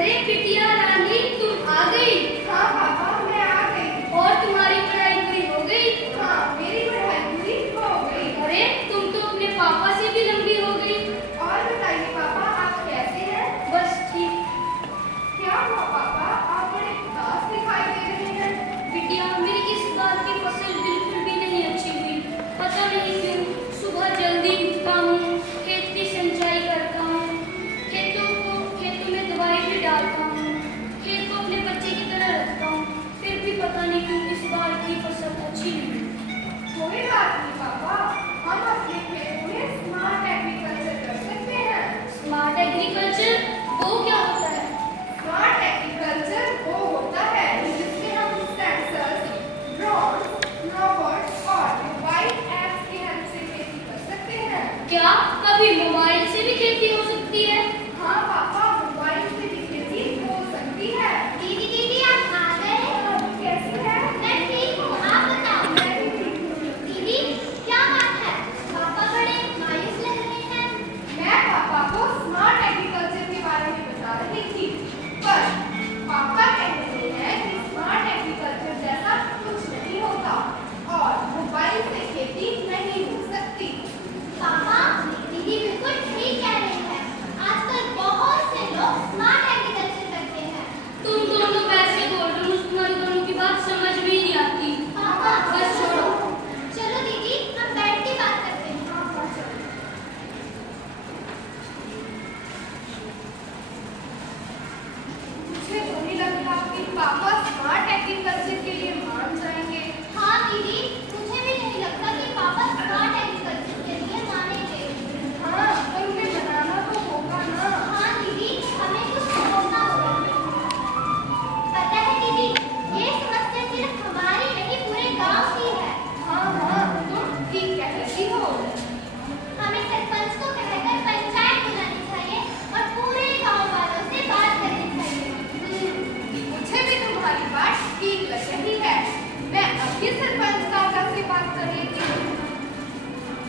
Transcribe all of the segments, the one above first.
अरे बिटिया रानी, तुम आ गई? हाँ पापा, मैं आ गई। और तुम्हारी पढ़ाई पूरी हो गई? हाँ, मेरी पढ़ाई पूरी हो गई। अरे तुम तो अपने पापा से भी लंबी हो गई। और बताइए पापा, आप कैसे हैं? बस ठीक। क्या हुआ पापा, आप बड़े उदास दिखाई दे रहे हैं? बिटिया, मेरी इस बार की फसल बिल्कुल भी नहीं अच्छी हुई। पता नहीं क्यों। सुबह जल्दी उठता हूँ, खेत की सिंचाई करता हूँ, खेतों में दवाई भी डालता हूँ, खेत को अपने बच्चे की तरह रखता हूँ, फिर भी पता नहीं क्यों इस बार की फसल अच्छी नहीं। कोई बात नहीं पापा, हम अपने खेत में स्मार्ट एग्रीकल्चर कर सकते हैं। स्मार्ट एग्रीकल्चर वो क्या होता है? स्मार्ट एग्रीकल्चर वो होता है जिसमें हम सेंसर्स, ड्रोन, रोबोट्स और मोबाइल ऐप्स की हेल्प से खेती कर सकते हैं। क्या कभी मोबाइल से भी खेती हो सकती है? हाँ पापा, मोबाइल से भी खेती हो सकती है। दीदी आप आ गए? कैसी है? मैं ठीक हूँ, आप बताओ। मैं भी ठीक हूँ। दीदी क्या बात है, पापा बड़े मायूस लग रहे हैं। मैं पापा को स्मार्ट एग्रीकल्चर के बारे में बता रही थी, पर पापा कह रहे हैं कि स्मार्ट एग्रीकल्चर जैसा कुछ नहीं होता और मोबाइल से खेती नहीं हो सकती। पापा दीदी बिल्कुल ठीक कह रही है, आजकल बहुत से लोग स्मार्ट एग्रीकल्चर करते हैं। तुम दोनों कैसे बोल रहे हो? तुम्हारी दोनों की बात समझ में ही नहीं आती। पापा बस छोड़ो। चलो दीदी हम बैठ के बात करते हैं। मुझे तो नहीं लगता कि पापा स्मार्ट एग्रीकल्चर के लिए मान जाएंगे। हाँ दीदी, मुझे भी नहीं लगता कि पापा स्मार्ट एग्रीकल्चर के लिए मानेंगे। हाँ, पर उन्हें बनाना तो होगा ना। हाँ दीदी, हमें कुछ सोचना होगा। पता है दीदी, ये समस्या सिर्फ हमारी नहीं पूरे गांव की है। हाँ, तुम ठीक कह रही हो। हमें सरपंच को कहकर पंचायत बुलानी चाहिए और पूरे गांव वालों से बात करनी चाहिए। मुझे भी तुम्हारी बात ठीक लग रही है। मैं अभी सरपंच काका से बात कर लेती हूँ।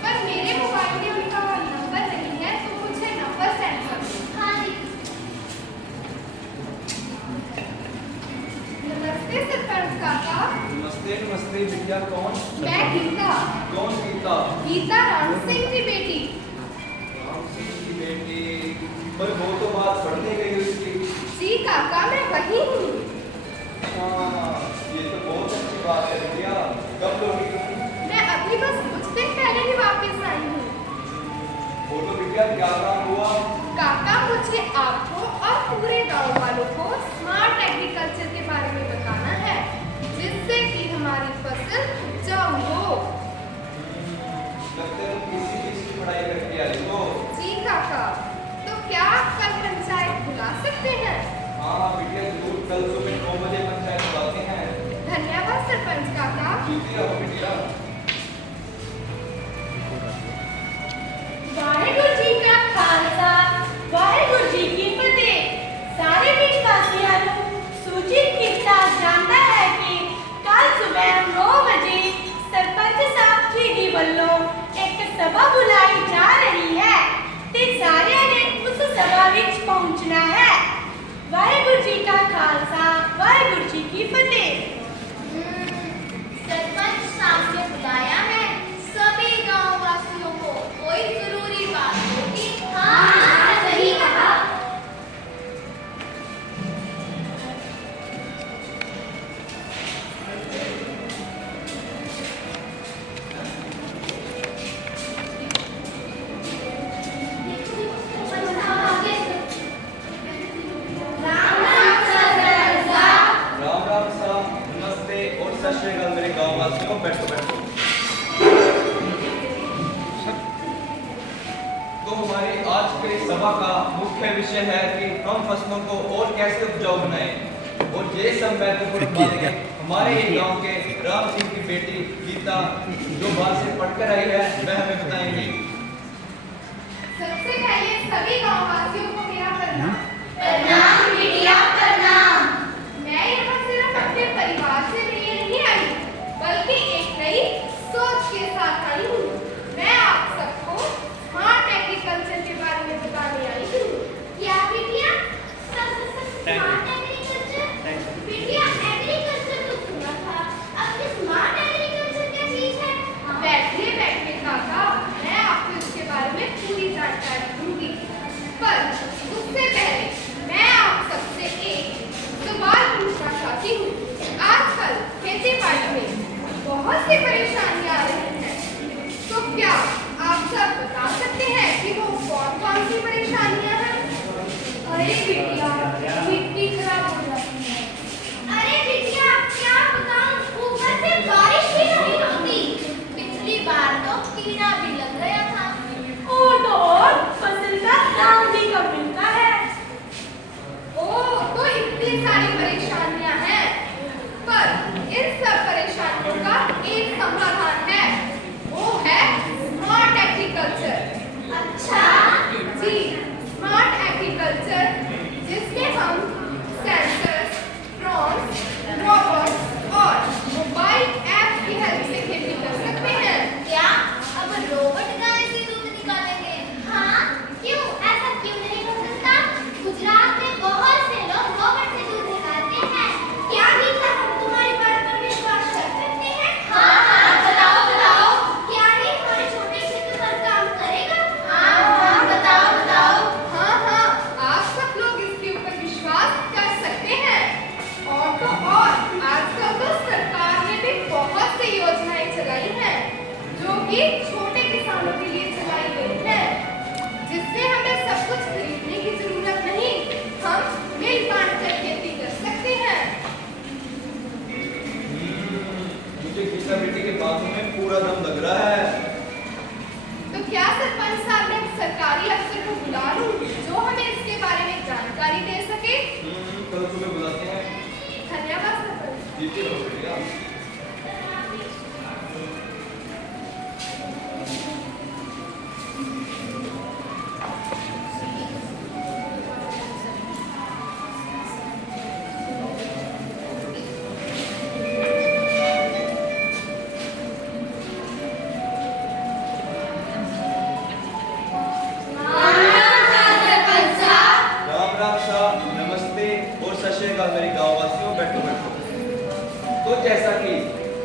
पर मेरे मोबाइल में उनका नंबर नहीं है, तो मुझे नंबर सेंड कर दो। हाँ दीदी। नमस्ते सरपंच काका। नमस्ते नमस्ते बिटिया, कौन? मैं गीता, कौन गीता? गीता राम सिंह की बेटी। राम सिंह की बेटी? पर वो तो बात पढ़ने गई उसकी। जी काका, मैं वही हूँ। हाँ, ये तो बहुत अच्छी बात है बिटिया। कब लौटी तुम? मैं अभी बस कुछ दिन पहले ही वापस आई हूँ। वो तो बिटिया क्या काम हुआ? काका, मुझे आपको और पूरे गांव वालों को स्मार्ट एग्रीकल्चर के बारे में बताना है, जिससे कि हमारी फसल उपजाऊ हो। लगता है तुम किसी चीज की पढ़ाई करके आई हो। जी काका, तो क्या आप कल पंचायत बुला सकते हैं? हाँ बिटिया जरूर, कल सुबह 9 बजे पंचायत बुलाते हैं। धन्यवाद सरपंच काका। जीती रहो बिटिया। वाहेगुरु जी का खालसा, वाहेगुरु जी की फतेह। सारे देशवासियों को सूचित किया जाता है कि कल सुबह 9 बजे सरपंच साहब जी दी वल्लों एक सभा बुलाई जा रही है ते सारिਆਂ ने उस सभा विच पहुंचना है। वाहेगुरु जी का खालसा, वाहेगुरु जी की फतेह। सरपंच साहब ने बुलाया है सभी गांव वासियों को, कोई जरूरी बात होगी। हाँ सही कहा। राम राम साहब, नमस्ते और सत श्री अकाल मेरे गाँव वासियों। बैठो बैठो। तो हमारी आज के सभा का मुख्य विषय है कि हम फसलों को और कैसे उपजाऊ बनाएं। और ये सब महत्वपूर्ण बातें हमारे ही गांव के राम सिंह की बेटी गीता, जो बाहर से पढ़कर आई है, वह हमें बताएंगी। सबसे पहले सभी गांव वासियों को मेरा प्रणाम। प्रणाम बिटिया प्रणाम। मैं यहाँ सिर्फ अपने परिवार से मिलने नहीं आई, बल्कि एक नई सोच के साथ आई हूँ। मैं आप सबको स्मार्ट एग्रीकल्चर के बारे में बताने आई हूँ। क्या बिटिया? Smart agriculture? बिटिया एग्रीकल्चर तो सुना था, अब ये स्मार्ट एग्रीकल्चर क्या चीज है? बैठे बैठे काका, मैं आपको इसके बारे में पूरी जानकारी दूंगी। पर उससे पहले मैं आप सबसे एक सवाल पूछना चाहती हूँ। आजकल खेती बाड़ी में बहुत सी परेशानियां आ रही हैं, तो क्या आप सब बता सकते हैं कि वो कौन-कौन सी परेशानियां हैं? अरे बिटिया, मिट्टी खराब हो जाती है। अरे बिटिया क्या बताऊं, ऊपर से बारिश भी नहीं होती। पिछली बार तो कीड़ा भी लग गया था। और तो और फसल का दाम भी कम मिलता है। ओह, तो इतनी सारी परेशानियां हैं, पर इन सब परेशानियों का एक समाधान है, वो है स्मार्ट एग्रीकल्चर। अच्छा, जी, स्मार्ट एग्रीकल्चर, जिसके हम सेंसर्स, ड्रोन्स, रोबोट्स और मोबाइल ऐप की हेल्प से खेती कर सकते हैं। क्या अब रोबोट गाय से दूध निकालेंगे? हाँ, क्यों ऐसा क्यों नहीं हो सकता? गुजरात में बहुत से लोग रोबोट से दूध निकालते हैं। क्या गीता हम तुम्हारी बात पर विश्वास कर सकते हैं? हाँ हाँ, बताओ बताओ। क्या ये हमारे छोटे क्षेत्र पर काम करेगा? हाँ हाँ, बताओ बताओ। हाँ हाँ, आप सब लोग इसके ऊपर विश्वास कर सकते हैं। और तो और आजकल तो सरकार ने भी बहुत सी योजनाएं चलाई हैं, जो कि छोटे किसानों के लिए चलाई गई हैं, जिससे हमें सब कुछ खरीदने की जरूरत नहीं, हम मिल बांट कर खेती कर सकते हैं। मुझे गीता बेटी के बातों में पूरा दम लग रहा है। तो क्या सरपंच साहब ने सरकारी अफसर को बुला लूं, जो हमें इसके बारे में जानकारी दे सके? कल सुबह बुलाते हैं। धन्यवाद सरपंच। जीते रहो बेटिया। राम राम साहब, नमस्ते और सत श्री अकाल मेरे गाँव वासियों, बैठो बैठो। तो जैसा कि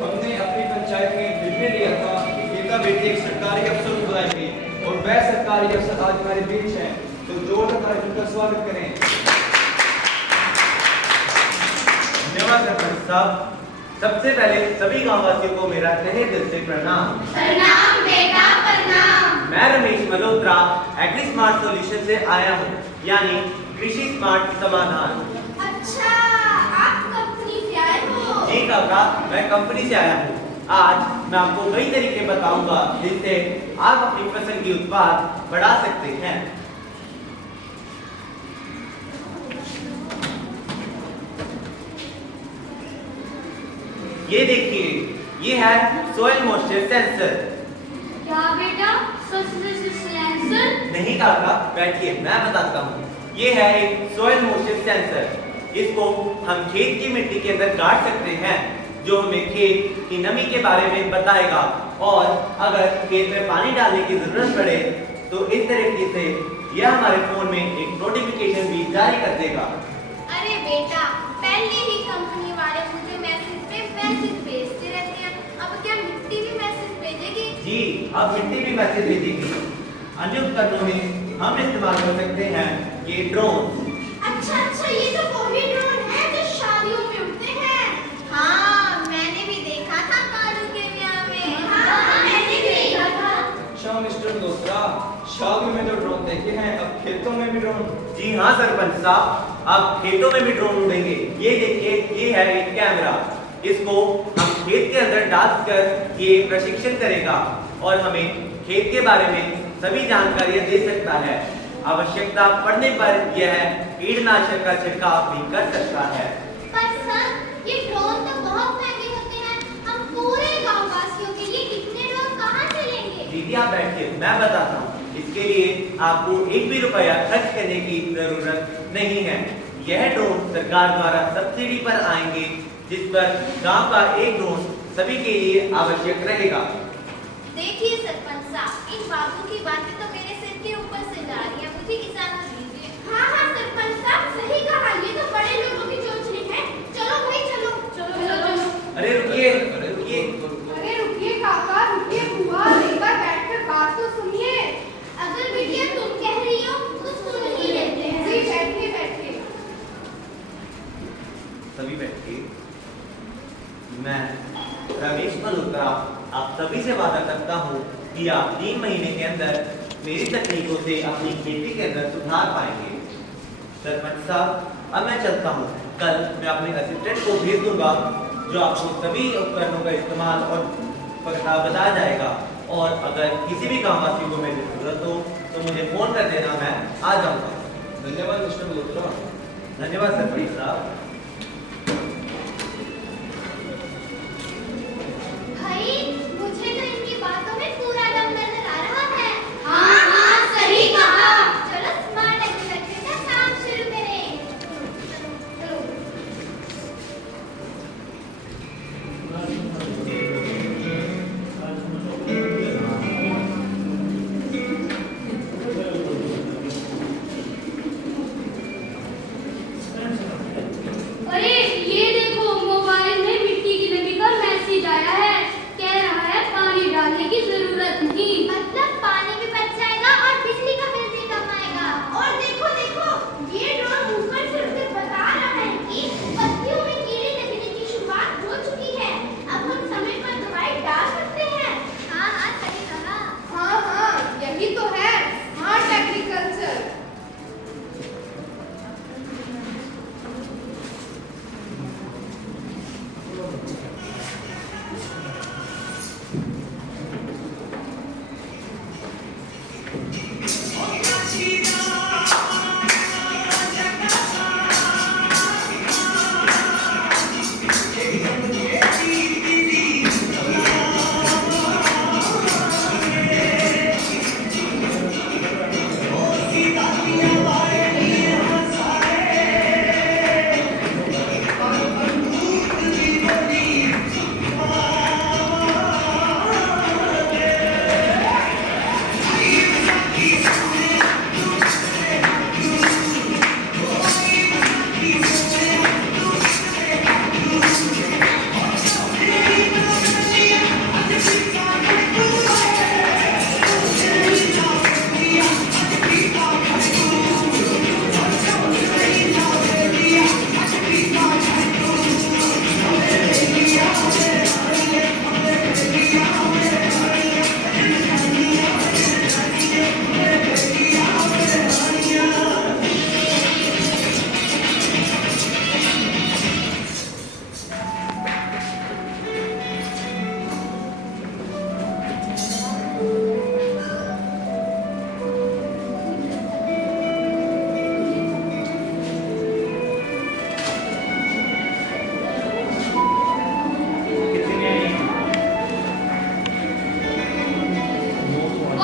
हमने अपनी पंचायत में निर्णय लिया था कि गीता बेटी एक सरकारी अफसर को बुलाएंगे और वह सरकारी अफसर आज हमारे बीच हैं, तो जोरदार उनका स्वागत करें। धन्यवाद सरपंच साहब। सबसे पहले सभी गांववासियों को मेरा तहे दिल से प्रणाम। प्रणाम बेटा प्रणाम। मैं Ramesh Malhotra agri smart solution से आया हूँ, यानी कृषि स्मार्ट समाधान। अच्छा, आप कंपनी से आए हो? जी काका, मैं कंपनी से आया हूँ। आज मैं आपको कई तरीके बताऊंगा जिससे आप अपनी फसल की उत्पाद बढ़ा सकते हैं। ये देखिए, ये है सोइल मॉइस्चर सेंसर। क्या बेटा, सेंसर? नहीं काका, बैठिए मैं बताता हूँ। ये है एक सोइल मॉइस्चर सेंसर। इसको हम खेत की मिट्टी के अंदर गाड़ सकते हैं, जो हमें खेत की नमी के बारे में बताएगा, और अगर खेत में पानी डालने की जरूरत पड़े तो इस तरीके से यह हमारे फोन में एक नोटिफिकेशन भी जारी कर देगा। अरे बेटा, पहले ही कंपनी वाले मुझे मैसेज पे मैसेज भेजते रहते हैं, अब क्या मिट्टी भी मैसेज भेजेगी? जी, अब मिट्टी भी मैसेज भेजेगी। अन्य उपकरणों में हम इस्तेमाल कर सकते हैं ये ड्रोन। अच्छा अच्छा, ये तो वही ड्रोन है जो शादियों में उड़ते हैं। हाँ, मैंने भी देखा था कालू के ब्याह में। हाँ, मैंने भी देखा था। अच्छा मिस्टर मल्होत्रा, शादी में जो ड्रोन देखे हैं, अब खेतों में भी ड्रोन? जी हाँ सरपंच साहब, अब खेतों में भी ड्रोन उड़ेंगे। ये देखिए, ये है एक कैमरा। इसको हम खेत के अंदर डालकर ये प्रशिक्षण करेगा और हमें खेत के बारे में सभी जानकारियां दे सकता है। आवश्यकता पड़ने पर यह कीटनाशक का छिड़काव भी कर सकता है। पर सर, ये ड्रोन तो बहुत महंगे होते हैं, हम पूरे गांव वासियों के लिए इतने ड्रोन कहाँ से लेंगे? दीदी आप बैठिए, मैं बताता हूँ। इसके लिए आपको एक भी रुपया खर्च करने की जरूरत नहीं है। यह ड्रोन सरकार द्वारा सब्सिडी पर आएंगे, जिस पर गांव का एक ड्रोन सभी के लिए आवश्यक रहेगा। देखिए सरपंच साहब, इन बातों की बातें तो मेरे सिर के ऊपर से जा रही हैं, मुझे इजाजत दीजिए। हाँ हाँ सरपंच साहब, सही कहा, ये तो सभी बैठिए। मैं रमेश मल्होत्रा आप सभी से वादा करता हूँ कि आप 3 महीने के अंदर मेरी तकनीकों से अपनी खेती के अंदर सुधार पाएंगे। सरपंच साहब, अब मैं चलता हूँ। कल मैं अपने असिस्टेंट को भेज दूंगा जो आपको सभी उपकरणों का इस्तेमाल और पता बता जाएगा, और अगर किसी भी गांववासियों को मेरी जरूरत हो तो मुझे फोन कर देना, मैं आ जाऊंगा। धन्यवाद मिस्टर मल्होत्रा। धन्यवाद सरपंच साहब। भाई, मुझे तो इनकी बातों में पूरा दम नजर आ रहा है। हाँ हाँ, सही कहा। चलो स्मार्ट एग्रीकल्चर का काम शुरू करें। चलो। अरे ये देखो, मोबाइल में मिट्टी की नमी का मैसेज आया है। कह रहा है पानी डालने की जरूरत नहीं। मतलब पानी भी बच जाएगा और बिजली का बिल भी कम आएगा। और देखो देखो, ये ड्रोन ऊपर से उड़कर बता रहा है कि पत्तियों में कीड़े लगने की शुरुआत हो चुकी है। अब हम समय पर दवाई डाल सकते हैं। हाँ हाँ, सही कहा। हाँ हाँ, यही तो है स्मार्ट एग्रीकल्चर।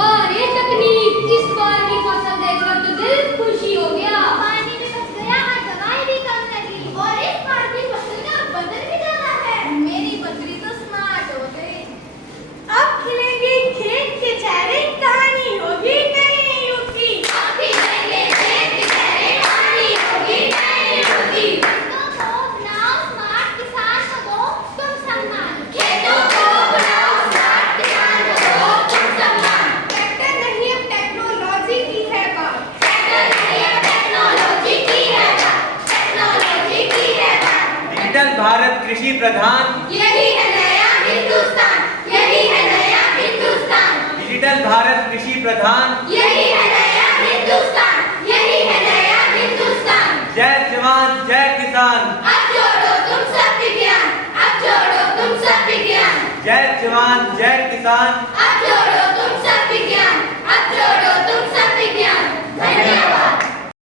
और ये तकनीक, इस बार की फसल देखकर तो दिल खुशी हो गया। पानी भी बच गया और दवाई भी कम लगी। और इस बार की फसल का वजन भी ज्यादा है। मेरी बकरी तो स्मार्ट हो गई। अब खिलेंगे खेत के चेहरे, कहानी होगी नई युग की। अब खिलेंगे खेत के चेहरे, कहानी होगी नई युग की। खेतों को बनाओ स्मार्ट, किसान को दो तुम सम्मान। खेतों को बनाओ स्मार्ट, किसान को दो तुम सम्मान। ट्रैक्टर नहीं, अब टेक्नोलॉजी की है बात। ट्रैक्टर नहीं, अब टेक्नोलॉजी की है बात। टेक्नोलॉजी की है बात। डिजिटल भारत कृषि प्रधान। यही है नया हिंदुस्तान। यही है नया हिंदुस्तान। डिजिटल भारत कृषि प्रधान। यही है नया हिंदुस्तान। यही है नया हिंदुस्तान। जय जवान जय किसान। अब जोड़ो तुम सब विज्ञान। अब जोड़ो तुम सब विज्ञान। जय जवान जय किसान। अब जोड़ो